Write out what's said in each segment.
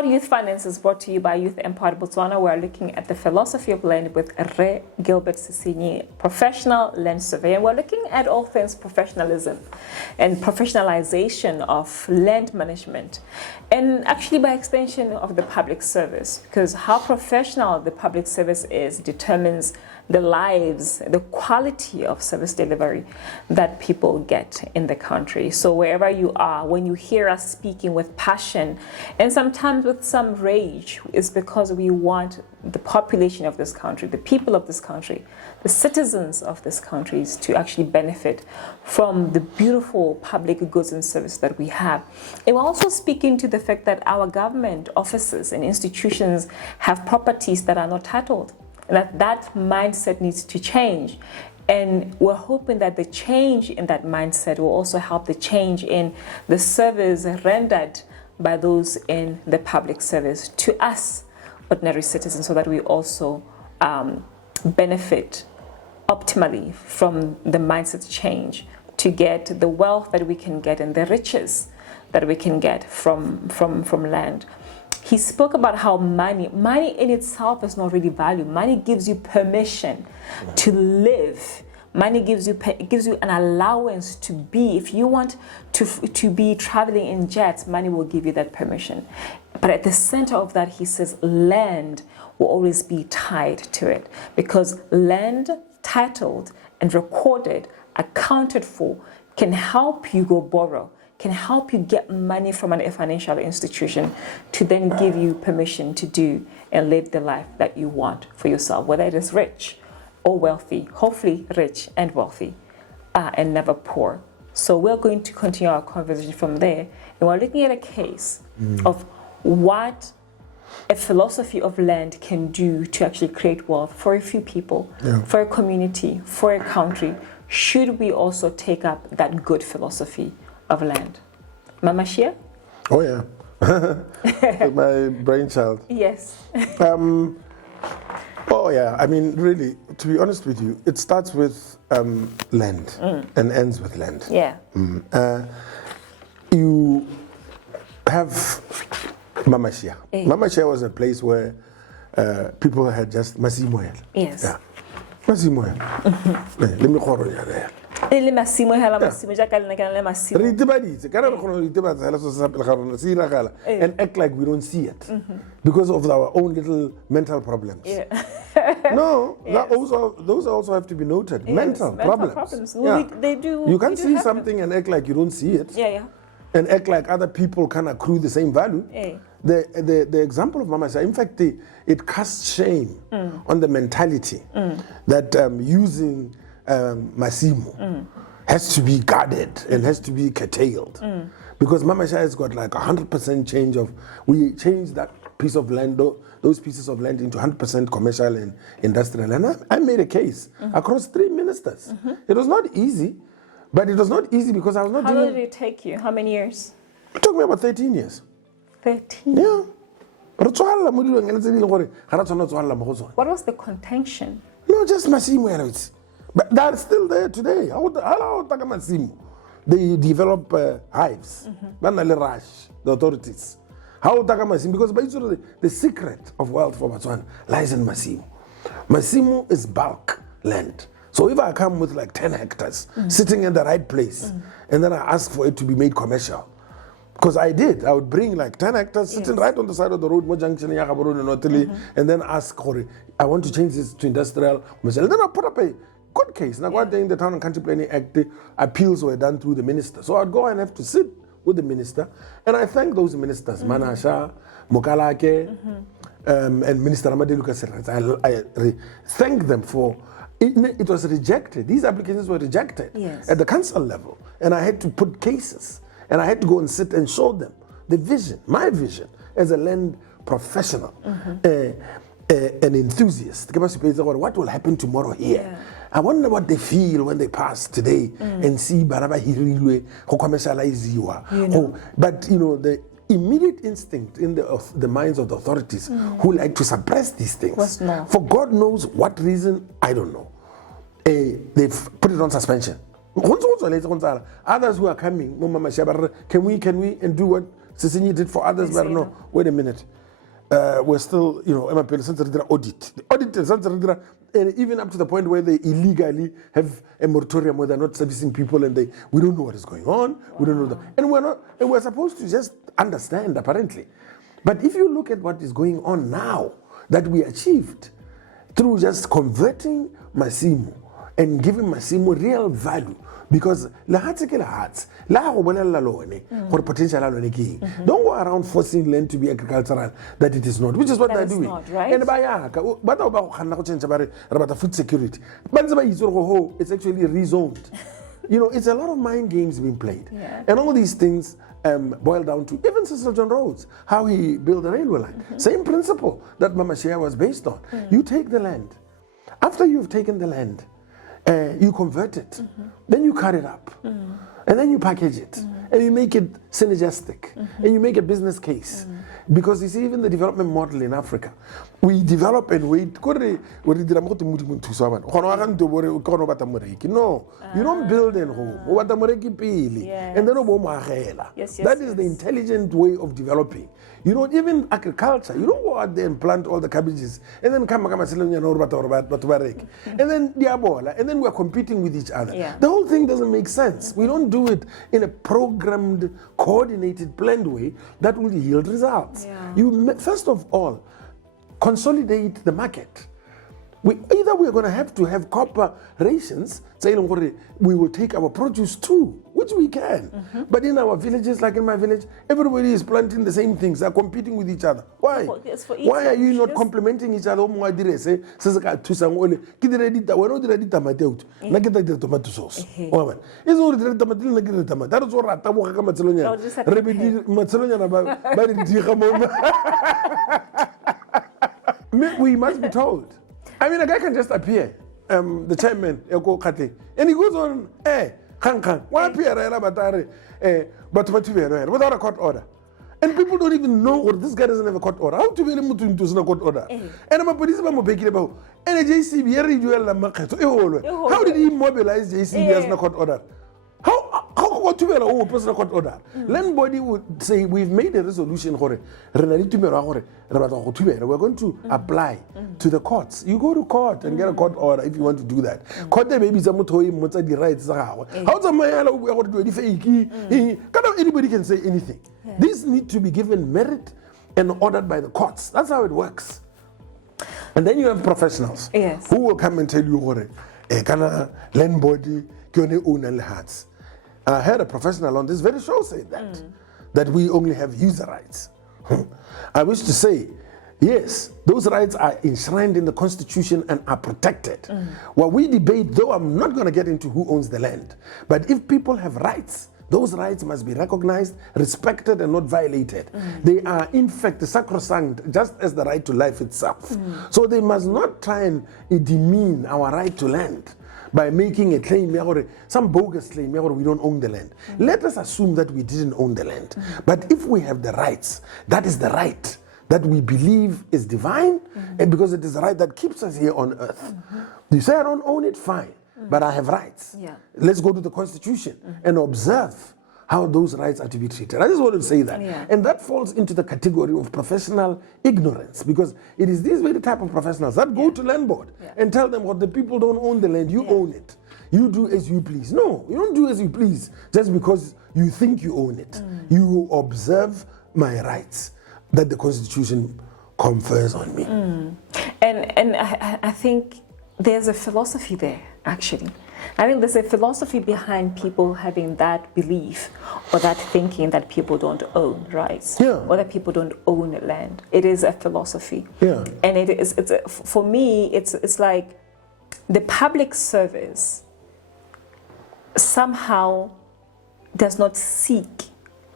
Empowered Youth Finance is brought to you by Youth Empowered Botswana. We're looking at the philosophy of land with Re Gilbert Sesinyi, professional land surveyor. We're looking at all things professionalism and professionalization of land management, and actually by extension of the public service, because how professional the public service is determines the lives, the quality of service delivery that people get in the country. So wherever you are, when you hear us speaking with passion and sometimes with some rage, it's because we want the population of this country, the people of this country, the citizens of this country to actually benefit from the beautiful public goods and service that we have. And we're also speaking to the fact that our government offices and institutions have properties that are not titled. That mindset needs to change, and we're hoping that the change in that mindset will also help the change in the service rendered by those in the public service to us ordinary citizens, so that we also benefit optimally from the mindset change to get the wealth that we can get and the riches that we can get from land. He spoke about how money in itself is not really value. Money gives you permission to live. Money gives you an allowance to be. If you want to be traveling in jets, money will give you that permission. But at the center of that, he says land will always be tied to it, because land titled and recorded, accounted for, can help you go borrow, can help you get money from a financial institution to then give you permission to do and live the life that you want for yourself, whether it is rich or wealthy, hopefully rich and wealthy, and never poor. So we're going to continue our conversation from there, and we're looking at a case of what a philosophy of land can do to actually create wealth for a few people, for a community, for a country. Should we also take up that good philosophy of land? Mama Shia? Oh yeah. My brainchild. Yes. Oh yeah, I mean really, to be honest with you, it starts with land and ends with land. Yeah. You have Mama Shia. Mama Shia was a place where people had just Masimoel. Yes. Yeah. Masimoel. Let me call you there. Le masimo hela masimo ja ka le le masimo. Re itebaditse kana re khona ho itebatsa hela so sa pele ga rona se iragala, and act like we don't see it because of our own little mental problems. Yeah. No, those also have to be noted. Yes, mental problems. Well, they do. You can't see happen. something and act like you don't see it. Yeah. And act like other people can accrue the same value. The example of Mama Shia, in fact, it casts shame on the mentality that using Massimo has to be guarded and has to be curtailed, because Mama Shia has got like 100% change of, we changed that piece of land, those pieces of land into 100% commercial and industrial, and I made a case across 3 ministers. It was not easy, but it was not easy because I was not. How long did it take you? How many years? It took me about 13 years. 13. Yeah. What was the contention? No, just Massimo. But they're still there today. They develop hives. The authorities. Because basically the secret of wealth for Botswana lies in Massimo. Massimo is bulk land. So if I come with like 10 hectares sitting in the right place, and then I ask for it to be made commercial, because I would bring like 10 hectares sitting right on the side of the road, and then ask, I want to change this to industrial, and then I put up a good case. Now, one thing, the Town and Country Planning Act, appeals were done through the minister. So I'd go and have to sit with the minister, and I thank those ministers, Manasha, Mokalake, and Minister Amadeluka Serrats. I thank them for it was rejected. These applications were rejected at the council level, and I had to put cases, and I had to go and sit and show them the vision, my vision as a land professional, an enthusiast. What will happen tomorrow here? Yeah. I wonder what they feel when they pass today and see Baraba Hirilwe, who commercialize you. But the immediate instinct in the minds of the authorities who like to suppress these things, for God knows what reason, I don't know, they've put it on suspension. Others who are coming, can we, and do what Sesinyi did for others, but no, wait a minute. We're still, audit. The audit is and even up to the point where they illegally have a moratorium where they're not servicing people and we don't know what is going on. Wow. We don't know and we're supposed to just understand apparently. But if you look at what is going on now that we achieved through just converting Masimo and giving Masimo real value, because don't go around forcing land to be agricultural that it is not, which is what they're doing. Not, right? And about food security, it's actually rezoned. It's a lot of mind games being played. Yeah. And all these things boil down to even Cecil John Rhodes, how he built the railway line. Same principle that Mama Shea was based on. You take the land. After you've taken the land, you convert it, then you cut it up, and then you package it, and you make it synergistic, and you make a business case. Because you see, even the development model in Africa, we develop and wait. No, you don't build and home. Yes. And then Yes, that is the intelligent way of developing. Even agriculture, you don't go out there and plant all the cabbages and then come and then diabola, and then we're competing with each other. Yeah. The whole thing doesn't make sense. We don't do it in a programmed, coordinated, planned way that will yield results. Yeah. First of all, consolidate the market. Either we're going to have corporations saying we will take our produce too, which we can. But in our villages, like in my village, everybody is planting the same things. They're competing with each other. Why? Why are you not complementing each other? We're not tomato sauce. We must be told. I mean, a guy can just appear, the chairman, and he goes on, without a court order. And people don't even know, or this guy doesn't have a court order. How to be able to a court order? And I'm police about and JCB, how did he mobilize JCB as a court order? How to be a personal court order? Land body would say, we've made a resolution for it. We're going to apply to the courts. You go to court and get a court order if you want to do that. Court maybe the rights. How anybody can say anything. These need to be given merit and ordered by the courts. That's how it works. And then you have professionals who will come and tell you land body hearts. I heard a professional on this very show say that we only have user rights. I wish to say, yes, those rights are enshrined in the Constitution and are protected. What we debate, though I'm not going to get into who owns the land, but if people have rights, those rights must be recognized, respected, and not violated. They are, in fact, sacrosanct, just as the right to life itself. So they must not try and demean our right to land by making a claim, some bogus claim, we don't own the land. Let us assume that we didn't own the land. But if we have the rights, that is the right that we believe is divine, and because it is the right that keeps us here on earth. You say I don't own it, fine, but I have rights. Let's go to the Constitution and observe how those rights are to be treated. I just want to say that. And that falls into the category of professional ignorance, because it is these very type of professionals that go to land board and tell them what the people don't own the land, you own it. You do as you please. No, you don't do as you please just because you think you own it. You observe my rights that the Constitution confers on me. And I think there's a philosophy there, actually. I think there's a philosophy behind people having that belief or that thinking that people don't own rights, or that people don't own land. It is a philosophy, and for me, it's like the public service somehow does not seek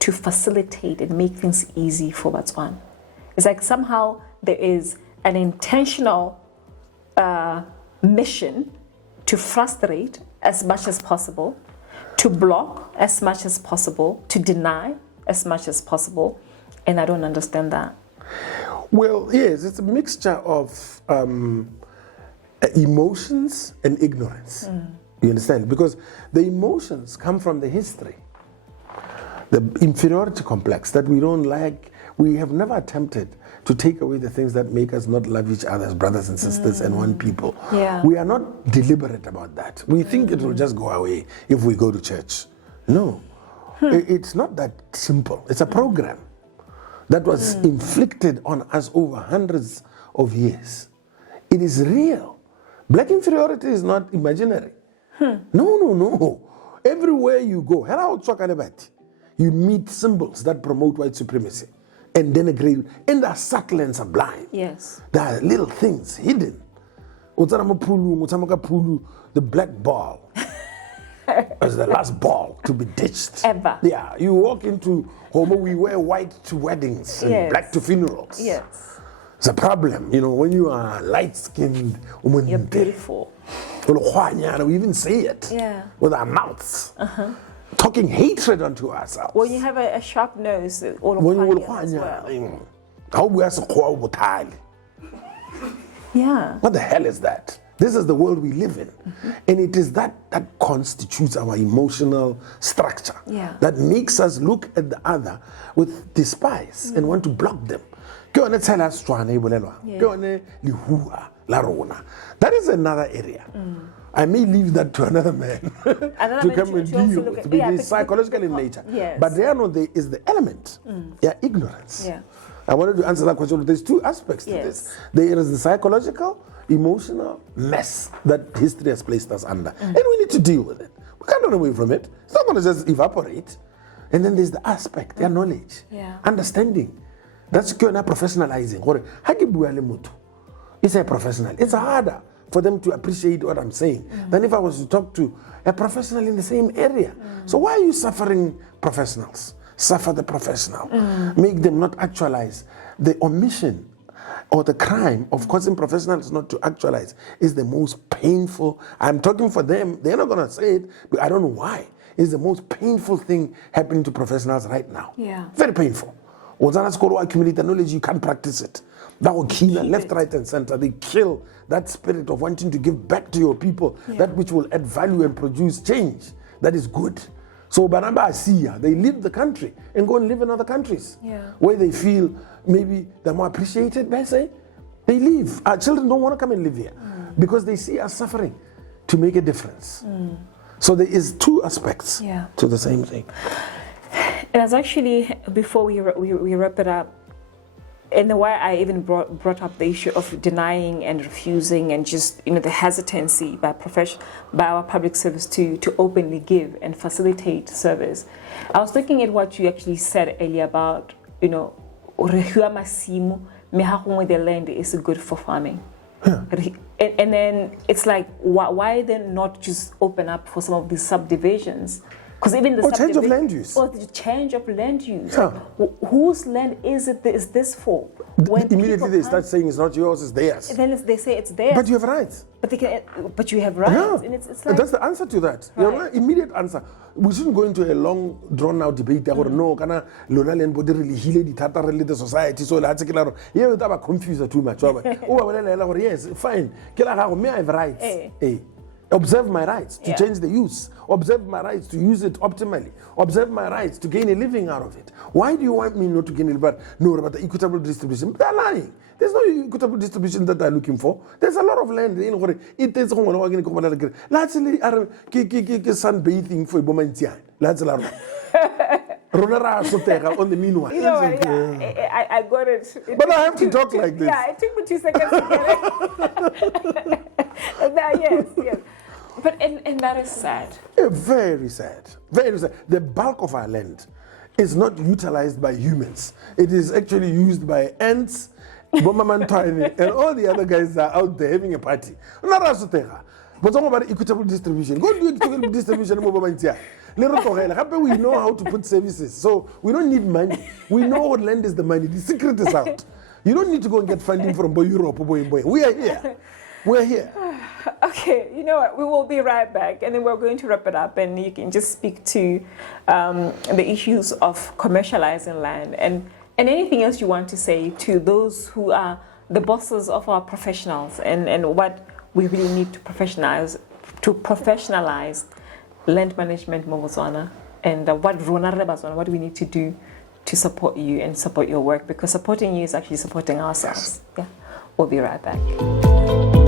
to facilitate and make things easy for Botswana. It's like somehow there is an intentional mission to frustrate as much as possible, to block as much as possible, to deny as much as possible, and I don't understand that. Well, yes, it's a mixture of emotions and ignorance. You understand? Because the emotions come from the history. the inferiority complex that we don't like. We have never attempted to take away the things that make us not love each other as brothers and sisters and one people. Yeah. We are not deliberate about that. We think it will just go away if we go to church. No, it's not that simple. It's a program that was inflicted on us over hundreds of years. It is real. Black inferiority is not imaginary. No. Everywhere you go, you meet symbols that promote white supremacy and denigrate, and they are subtle and sublime. Yes. There are little things hidden. The black ball as the last ball to be ditched. Ever. Yeah, you walk into Homo, we wear white to weddings and black to funerals. Yes. It's a problem, when you are light-skinned woman. You're beautiful. We even say it with our mouths. Talking hatred unto ourselves. When you have a sharp nose, all when you as well. Yeah. What the hell is that? This is the world we live in. And it is that constitutes our emotional structure. That makes us look at the other with despise and want to block them. That is another area. I may leave that to another man to come and deal with, because it's psychological in nature. But there is the element, ignorance. I wanted to answer that question. There's two aspects to this. There is the psychological, emotional mess that history has placed us under. And we need to deal with it. We can't run away from it. It's not going to just evaporate. And then there's the aspect, their knowledge, understanding. That's professionalizing. It's a professional. It's harder for them to appreciate what I'm saying than if I was to talk to a professional in the same area. So why are you suffering professionals? Suffer the professional. Make them not actualize. The omission or the crime of causing professionals not to actualize is the most painful. I'm talking for them. They're not going to say it, but I don't know why. It's the most painful thing happening to professionals right now. Very painful. Accumulate knowledge, you can't practice it. That will kill left, right, and center. They kill that spirit of wanting to give back to your people, that which will add value and produce change. That is good. So Banaba Asiya, they leave the country and go and live in other countries where they feel maybe they're more appreciated, by say. They leave. Our children don't want to come and live here because they see us suffering to make a difference. So there is two aspects to the same thing. It was actually, before we wrap it up, and why I even brought up the issue of denying and refusing and just, the hesitancy by our public service to openly give and facilitate service. I was looking at what you actually said earlier about, the land is good for farming. And then it's like, why then not just open up for some of these subdivisions? Because even the change of land use. Or the change of land use. Like, whose land is this for? When immediately they start saying it's not yours, it's theirs. And then they say it's theirs. But you have rights. But you have rights. And it's like, that's the answer to that. Right. Immediate answer. We shouldn't go into a long, drawn-out debate. No, kana lona land body really heal the society. So let's get out. Yeah, we have confused too much. Yes, fine. Me, I have rights. Observe my rights to change the use. Observe my rights to use it optimally. Observe my rights to gain a living out of it. Why do you want me not to gain a living? No, about the equitable distribution. They're lying. There's no equitable distribution that they're looking for. There's a lot of land. It is largely sunbathing for Bomantian. Largely. On the meanwhile. I got it. But I have to talk like this. Yeah, it took me 2 seconds to get it. Yes. But and that is sad. Very sad. Very sad. The bulk of our land is not utilized by humans. It is actually used by ants, Bomamantani, and all the other guys that are out there having a party. Not but talking about equitable distribution. Go do equitable distribution. We know how to put services. So we don't need money. We know what land is the money. The secret is out. You don't need to go and get funding from Europe or boy. We are here. We're here. Okay, you know what? We will be right back, and then we're going to wrap it up, and you can just speak to the issues of commercializing land and anything else you want to say to those who are the bosses of our professionals and what we really need to professionalize land management in Botswana and what do we need to do to support you and support your work, because supporting you is actually supporting ourselves. Yeah, we'll be right back.